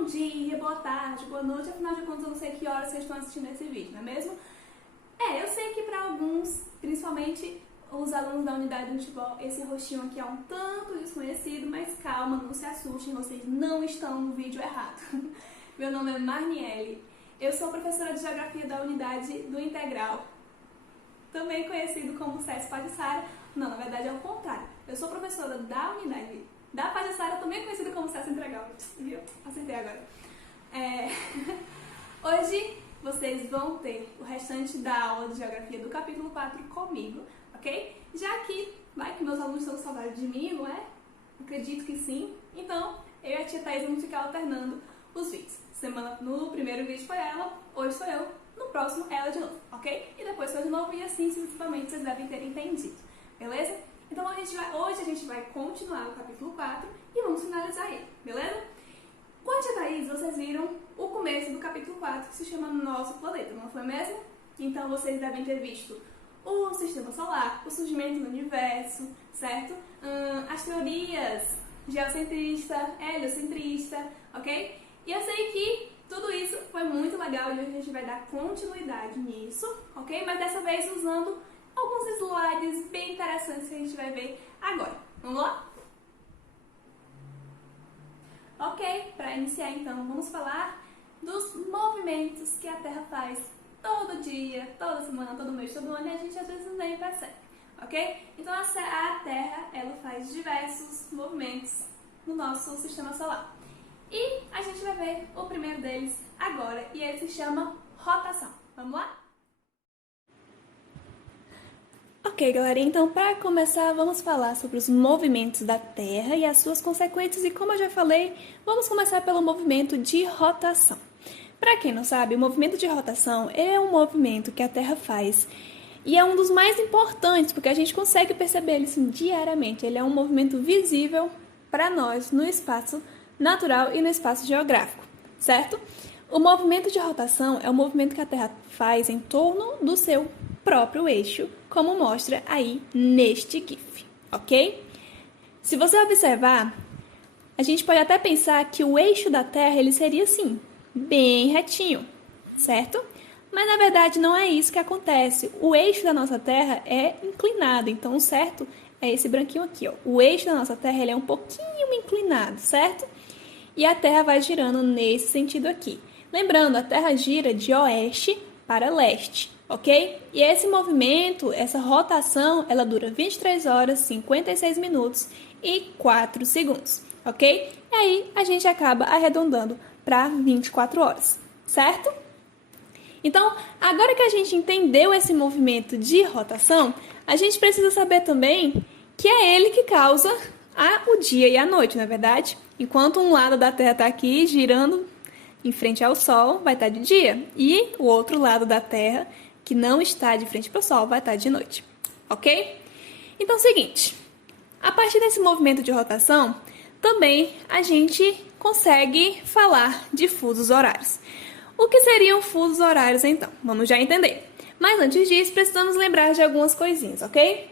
bom dia, boa tarde, boa noite, afinal de contas eu não sei que horas vocês estão assistindo esse vídeo, não é mesmo? Eu sei que para alguns, principalmente os alunos da unidade de futebol, esse rostinho aqui é um tanto desconhecido, mas calma, não se assustem, vocês não estão no vídeo errado. Meu nome é Marniele, eu sou professora de Geografia da unidade do Integral, também conhecido como SESC Pajuçara. Não, na verdade é o contrário, eu sou professora da unidade da Pajuçara, também conhecida como SESC Integral, viu? Acertei agora. Hoje vocês vão ter o restante da aula de Geografia do capítulo 4 comigo, ok? Já que vai que meus alunos estão com saudade de mim, não é? Acredito que sim. Então, eu e a tia Thaís vamos ficar alternando os vídeos. No primeiro vídeo foi ela, hoje sou eu, no próximo ela de novo, ok? E depois sou eu de novo e assim sucessivamente vocês devem ter entendido, beleza? Então hoje a gente vai continuar o capítulo 4 e vamos finalizar ele, beleza? Com a tia Thaís, vocês viram o começo do capítulo 4, que se chama Nosso Planeta, não foi mesmo? Então vocês devem ter visto o sistema solar, o surgimento do universo, certo? As teorias geocentrista, heliocentrista, ok? E eu sei que tudo isso foi muito legal e hoje a gente vai dar continuidade nisso, ok? Mas dessa vez usando alguns slides bem interessantes que a gente vai ver agora. Vamos lá? Ok, para iniciar então, vamos falar dos movimentos que a Terra faz todo dia, toda semana, todo mês, todo ano e a gente às vezes nem percebe, ok? Então a Terra, ela faz diversos movimentos no nosso sistema solar. E a gente vai ver o primeiro deles agora e ele se chama rotação. Vamos lá? Ok, galera, então para começar vamos falar sobre os movimentos da Terra e as suas consequências e como eu já falei, vamos começar pelo movimento de rotação. Para quem não sabe, o movimento de rotação é um movimento que a Terra faz e é um dos mais importantes porque a gente consegue perceber ele assim, diariamente. Ele é um movimento visível para nós no espaço natural e no espaço geográfico, certo? O movimento de rotação é o movimento que a Terra faz em torno do seu próprio eixo, como mostra aí neste GIF, ok? Se você observar, a gente pode até pensar que o eixo da Terra ele seria assim, bem retinho, certo? Mas na verdade não é isso que acontece. O eixo da nossa Terra é inclinado, então o certo é esse branquinho aqui, ó. O eixo da nossa Terra ele é um pouquinho inclinado, certo? E a Terra vai girando nesse sentido aqui. Lembrando, a Terra gira de oeste para leste, ok? E esse movimento, essa rotação, ela dura 23 horas, 56 minutos e 4 segundos, ok? E aí a gente acaba arredondando para 24 horas, certo? Então, agora que a gente entendeu esse movimento de rotação, a gente precisa saber também que é ele que causa o dia e a noite, não é verdade? Enquanto um lado da Terra está aqui girando em frente ao Sol, vai estar de dia. E o outro lado da Terra, que não está de frente para o Sol, vai estar de noite. Ok? Então é o seguinte. A partir desse movimento de rotação, também a gente consegue falar de fusos horários. O que seriam fusos horários, então? Vamos já entender. Mas antes disso, precisamos lembrar de algumas coisinhas, ok?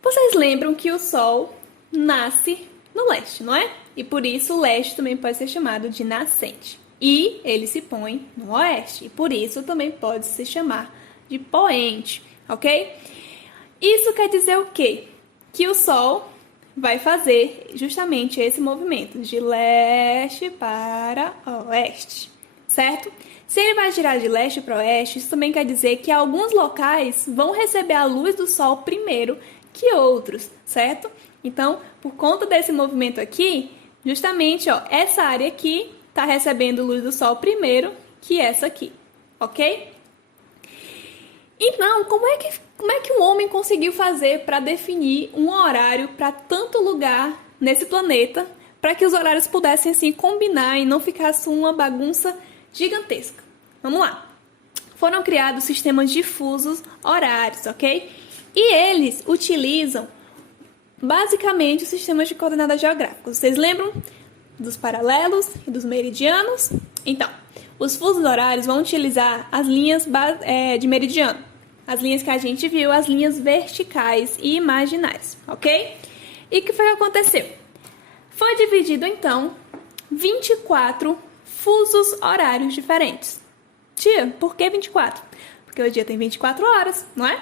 Vocês lembram que o Sol nasce no leste, não é? E por isso o leste também pode ser chamado de nascente. E ele se põe no oeste, e por isso também pode se chamar de poente, ok? Isso quer dizer o quê? Que o Sol vai fazer justamente esse movimento de leste para oeste, certo? Se ele vai girar de leste para oeste, isso também quer dizer que alguns locais vão receber a luz do Sol primeiro que outros, certo? Então, por conta desse movimento aqui, justamente, ó, essa área aqui está recebendo luz do Sol primeiro que essa aqui, ok? Então, como é que o homem conseguiu fazer para definir um horário para tanto lugar nesse planeta, para que os horários pudessem assim combinar e não ficasse uma bagunça gigantesca? Vamos lá. Foram criados sistemas de fusos horários, ok? E eles utilizam basicamente os sistemas de coordenadas geográficas. Vocês lembram dos paralelos e dos meridianos? Então, os fusos horários vão utilizar as linhas de meridiano, as linhas que a gente viu, as linhas verticais e imaginais, ok? E o que foi que aconteceu? Foi dividido, então, 24 fusos horários diferentes. Tia, por que 24? Porque o dia tem 24 horas, não é?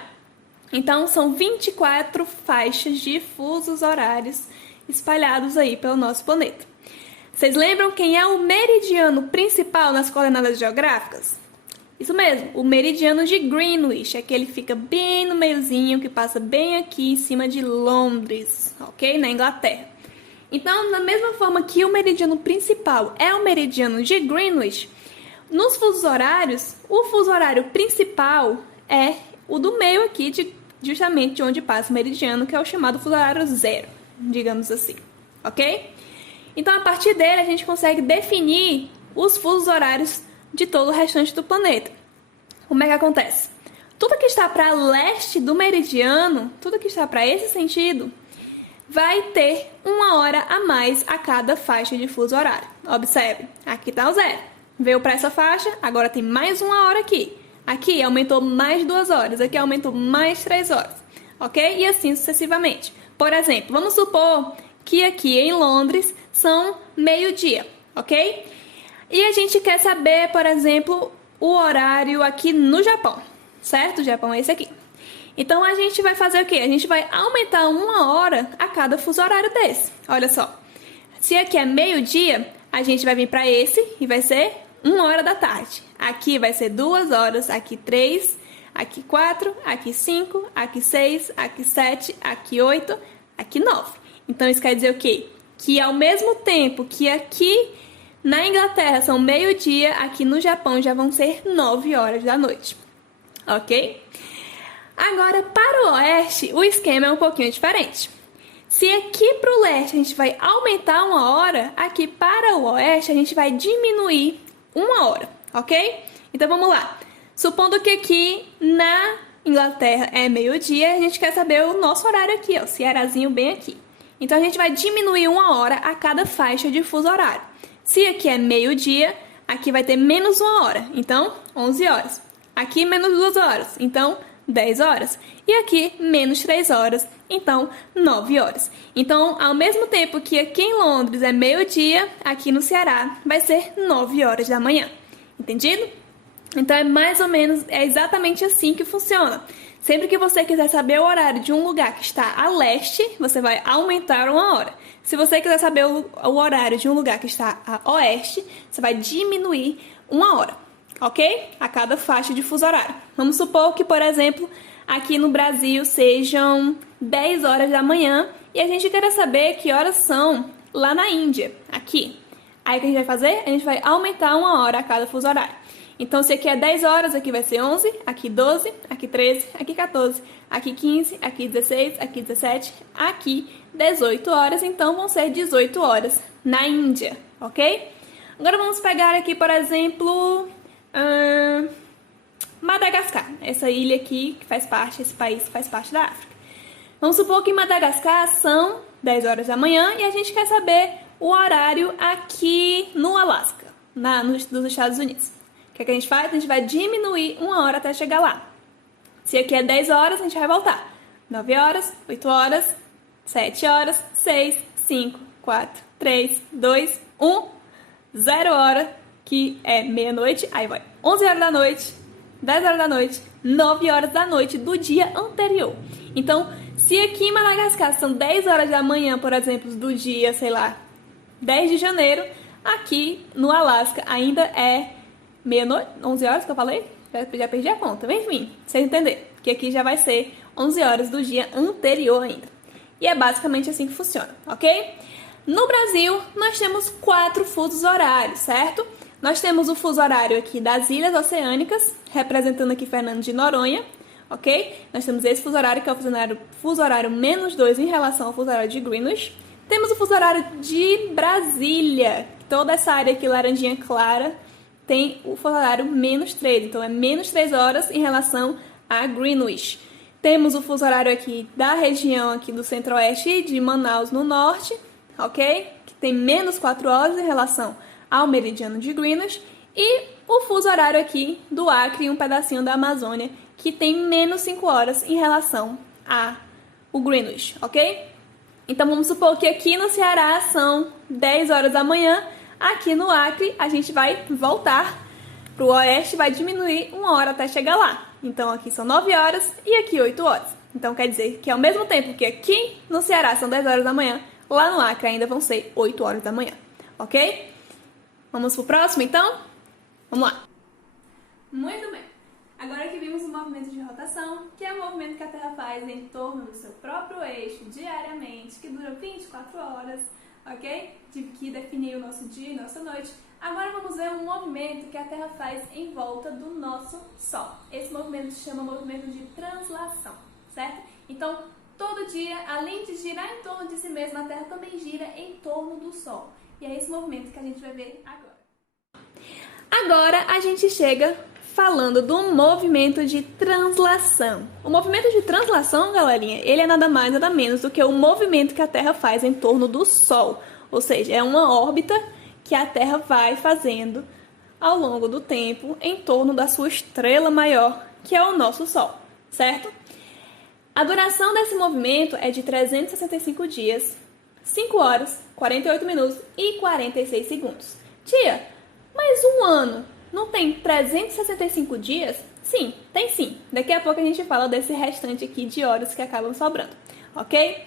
Então, são 24 faixas de fusos horários espalhados aí pelo nosso planeta. Vocês lembram quem é o meridiano principal nas coordenadas geográficas? Isso mesmo, o meridiano de Greenwich, aquele que fica bem no meiozinho, que passa bem aqui em cima de Londres, ok? Na Inglaterra. Então, da mesma forma que o meridiano principal é o meridiano de Greenwich, nos fusos horários, o fuso horário principal é o do meio aqui, justamente de onde passa o meridiano, que é o chamado fuso horário zero, digamos assim, ok? Então, a partir dele, a gente consegue definir os fusos horários de todo o restante do planeta. Como é que acontece? Tudo que está para leste do meridiano, tudo que está para esse sentido, vai ter 1 hora a mais a cada faixa de fuso horário. Observe, aqui está o zero. Veio para essa faixa, agora tem mais 1 hora aqui. Aqui aumentou mais 2 horas, aqui aumentou mais 3 horas, ok? E assim sucessivamente. Por exemplo, vamos supor que aqui em Londres são meio-dia, ok? E a gente quer saber, por exemplo, o horário aqui no Japão, certo? O Japão é esse aqui. Então, a gente vai fazer o quê? A gente vai aumentar 1 hora a cada fuso horário desse. Olha só, se aqui é meio-dia, a gente vai vir para esse e vai ser 1 hora da tarde. Aqui vai ser 2 horas, aqui 3, aqui 4, aqui 5, aqui 6, aqui 7, aqui 8, aqui 9. Então, isso quer dizer o quê? Que ao mesmo tempo que aqui na Inglaterra são meio-dia, aqui no Japão já vão ser 9 horas da noite, ok? Agora, para o oeste, o esquema é um pouquinho diferente. Se aqui para o leste a gente vai aumentar 1 hora, aqui para o oeste a gente vai diminuir 1 hora, ok? Então, vamos lá. Supondo que aqui na Inglaterra é meio-dia, a gente quer saber o nosso horário aqui, ó, o Cearazinho bem aqui. Então, a gente vai diminuir 1 hora a cada faixa de fuso horário. Se aqui é meio-dia, aqui vai ter menos 1 hora, então 11 horas. Aqui menos 2 horas, então 10 horas. E aqui menos 3 horas, então 9 horas. Então, ao mesmo tempo que aqui em Londres é meio-dia, aqui no Ceará vai ser 9 horas da manhã. Entendido? Então, é exatamente assim que funciona. Sempre que você quiser saber o horário de um lugar que está a leste, você vai aumentar 1 hora. Se você quiser saber o horário de um lugar que está a oeste, você vai diminuir 1 hora, ok? A cada faixa de fuso horário. Vamos supor que, por exemplo, aqui no Brasil sejam 10 horas da manhã e a gente quer saber que horas são lá na Índia, aqui. Aí o que a gente vai fazer? A gente vai aumentar 1 hora a cada fuso horário. Então, se aqui é 10 horas, aqui vai ser 11, aqui 12, aqui 13, aqui 14, aqui 15, aqui 16, aqui 17, aqui 18 horas. Então, vão ser 18 horas na Índia, ok? Agora, vamos pegar aqui, por exemplo, Madagascar. Essa ilha aqui, que faz parte, esse país que faz parte da África. Vamos supor que em Madagascar são 10 horas da manhã e a gente quer saber o horário aqui no Alasca, nos Estados Unidos. O que a gente faz? A gente vai diminuir 1 hora até chegar lá. Se aqui é 10 horas, a gente vai voltar. 9 horas, 8 horas, 7 horas, 6, 5, 4, 3, 2, 1, 0 hora, que é meia-noite. Aí vai 11 horas da noite, 10 horas da noite, 9 horas da noite do dia anterior. Então, se aqui em Madagascar são 10 horas da manhã, por exemplo, do dia, sei lá, 10 de janeiro, aqui no Alasca ainda é meia-noite, 11 horas que eu falei? Já perdi a conta, mas enfim, vocês entenderam, que aqui já vai ser 11 horas do dia anterior ainda. E é basicamente assim que funciona, ok? No Brasil, nós temos 4 fusos horários, certo? Nós temos o fuso horário aqui das Ilhas Oceânicas, representando aqui Fernando de Noronha, ok? Nós temos esse fuso horário, que é o fuso horário -2 em relação ao fuso horário de Greenwich. Temos o fuso horário de Brasília, toda essa área aqui laranjinha clara, tem o fuso horário -3, então é menos 3 horas em relação a Greenwich. Temos o fuso horário aqui da região aqui do centro-oeste de Manaus no norte, ok? Que tem menos 4 horas em relação ao meridiano de Greenwich. E o fuso horário aqui do Acre e um pedacinho da Amazônia, que tem menos 5 horas em relação ao Greenwich, ok? Então vamos supor que aqui no Ceará são 10 horas da manhã, Aqui no Acre, a gente vai voltar para o oeste, vai diminuir 1 hora até chegar lá. Então, aqui são 9 horas e aqui 8 horas. Então, quer dizer que ao mesmo tempo que aqui no Ceará são 10 horas da manhã, lá no Acre ainda vão ser 8 horas da manhã, ok? Vamos pro próximo, então? Vamos lá. Muito bem. Agora que vimos o movimento de rotação, que é o movimento que a Terra faz em torno do seu próprio eixo diariamente, que dura 24 horas, ok? Que define o nosso dia e nossa noite. Agora vamos ver um movimento que a Terra faz em volta do nosso Sol. Esse movimento se chama movimento de translação, certo? Então, todo dia, além de girar em torno de si mesma, a Terra também gira em torno do Sol. E é esse movimento que a gente vai ver agora. Agora a gente chega falando do movimento de translação. O movimento de translação, galerinha, ele é nada mais nada menos do que o movimento que a Terra faz em torno do Sol. Ou seja, é uma órbita que a Terra vai fazendo ao longo do tempo em torno da sua estrela maior, que é o nosso Sol, certo? A duração desse movimento é de 365 dias, 5 horas, 48 minutos e 46 segundos. Tia, mas um ano não tem 365 dias? Sim, tem sim. Daqui a pouco a gente fala desse restante aqui de horas que acabam sobrando, ok?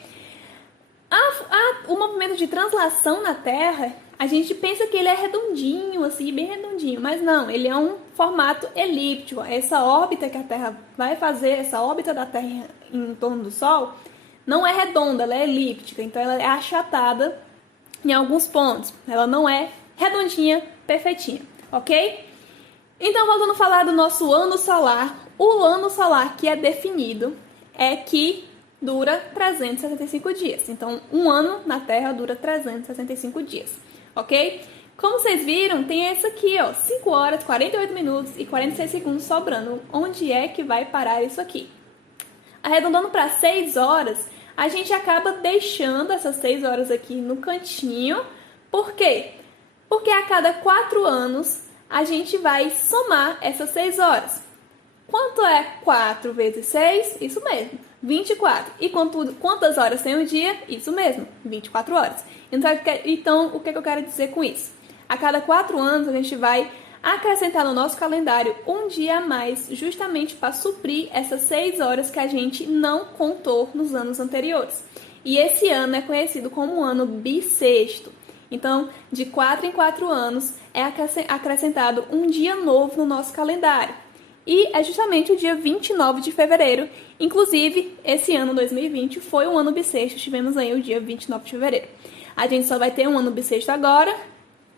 O movimento de translação na Terra, a gente pensa que ele é redondinho, assim, bem redondinho, mas não, ele é um formato elíptico. Essa órbita que a Terra vai fazer, essa órbita da Terra em torno do Sol, não é redonda, ela é elíptica, então ela é achatada em alguns pontos. Ela não é redondinha, perfeitinha, ok? Então, voltando a falar do nosso ano solar, o ano solar que é definido é que dura 365 dias. Então, um ano na Terra dura 365 dias, ok? Como vocês viram, tem essa aqui, ó, 5 horas, 48 minutos e 46 segundos sobrando. Onde é que vai parar isso aqui? Arredondando para 6 horas, a gente acaba deixando essas 6 horas aqui no cantinho. Por quê? Porque a cada 4 anos a gente vai somar essas 6 horas. Quanto é 4 vezes 6? Isso mesmo, 24. E quantas horas tem um dia? Isso mesmo, 24 horas. Então, o que eu quero dizer com isso? A cada 4 anos a gente vai acrescentar no nosso calendário um dia a mais, justamente para suprir essas 6 horas que a gente não contou nos anos anteriores. E esse ano é conhecido como um ano bissexto. Então, de 4 em 4 anos é acrescentado um dia novo no nosso calendário. E é justamente o dia 29 de fevereiro. Inclusive, esse ano 2020 foi um ano bissexto, tivemos aí o dia 29 de fevereiro. A gente só vai ter um ano bissexto agora,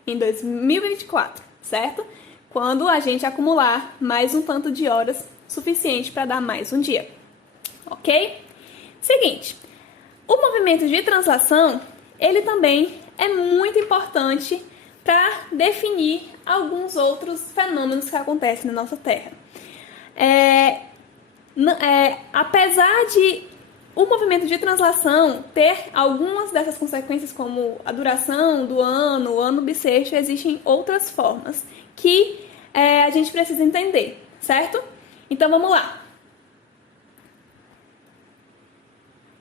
em 2024, certo? Quando a gente acumular mais um tanto de horas suficiente para dar mais um dia. Ok? Seguinte, o movimento de translação, ele também é muito importante para definir alguns outros fenômenos que acontecem na nossa Terra. Apesar de o movimento de translação ter algumas dessas consequências, como a duração do ano, o ano bissexto, existem outras formas que a gente precisa entender, certo? Então vamos lá.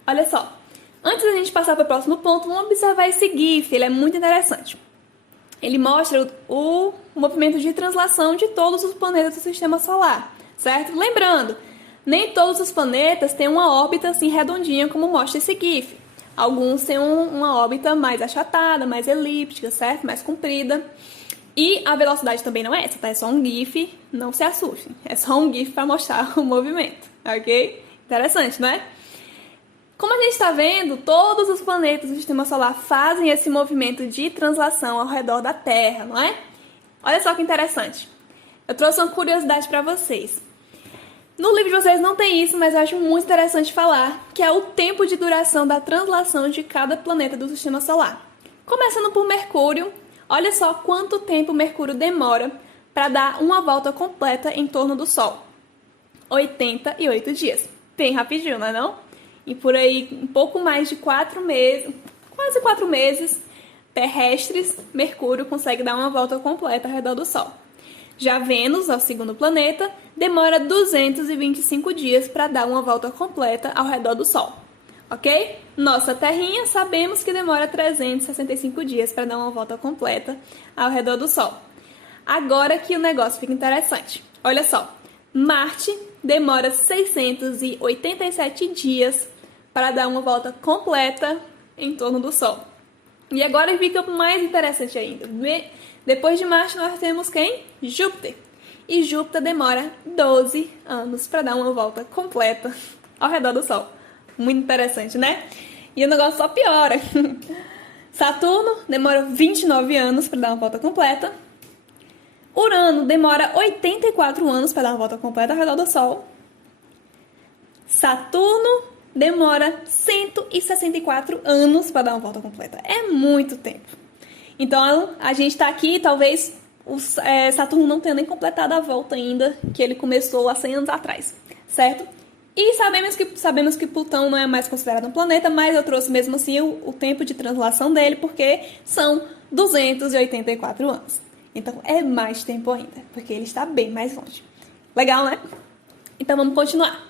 Olha só. Antes da gente passar para o próximo ponto, vamos observar esse GIF, ele é muito interessante. Ele mostra o movimento de translação de todos os planetas do Sistema Solar, certo? Lembrando, nem todos os planetas têm uma órbita assim redondinha como mostra esse GIF. Alguns têm uma órbita mais achatada, mais elíptica, certo? Mais comprida. E a velocidade também não é essa, tá? É só um GIF, não se assustem. É só um GIF para mostrar o movimento, ok? Interessante, não é? Como a gente está vendo, todos os planetas do Sistema Solar fazem esse movimento de translação ao redor da Terra, não é? Olha só que interessante. Eu trouxe uma curiosidade para vocês. No livro de vocês não tem isso, mas eu acho muito interessante falar, que é o tempo de duração da translação de cada planeta do Sistema Solar. Começando por Mercúrio, olha só quanto tempo Mercúrio demora para dar uma volta completa em torno do Sol. 88 dias. Bem rapidinho, não é não? E por aí, um pouco mais de 4 meses, quase 4 meses terrestres, Mercúrio consegue dar uma volta completa ao redor do Sol. Já Vênus, o segundo planeta, demora 225 dias para dar uma volta completa ao redor do Sol. ok? Nossa terrinha, sabemos que demora 365 dias para dar uma volta completa ao redor do Sol. Agora que o negócio fica interessante. Olha só, Marte demora 687 dias para dar uma volta completa em torno do Sol. E agora fica mais interessante ainda. Depois de Marte, nós temos quem? Júpiter. E Júpiter demora 12 anos para dar uma volta completa ao redor do Sol. Muito interessante, né? E o negócio só piora. Saturno demora 29 anos para dar uma volta completa. Urano demora 84 anos para dar uma volta completa ao redor do Sol. Saturno demora 164 anos para dar uma volta completa. É muito tempo. Então, a gente está aqui, talvez Saturno não tenha nem completado a volta ainda, que ele começou há 100 anos atrás, certo? E sabemos que Plutão não é mais considerado um planeta, mas eu trouxe mesmo assim o tempo de translação dele, porque são 284 anos. Então, é mais tempo ainda, porque ele está bem mais longe. Legal, né? Então, vamos continuar.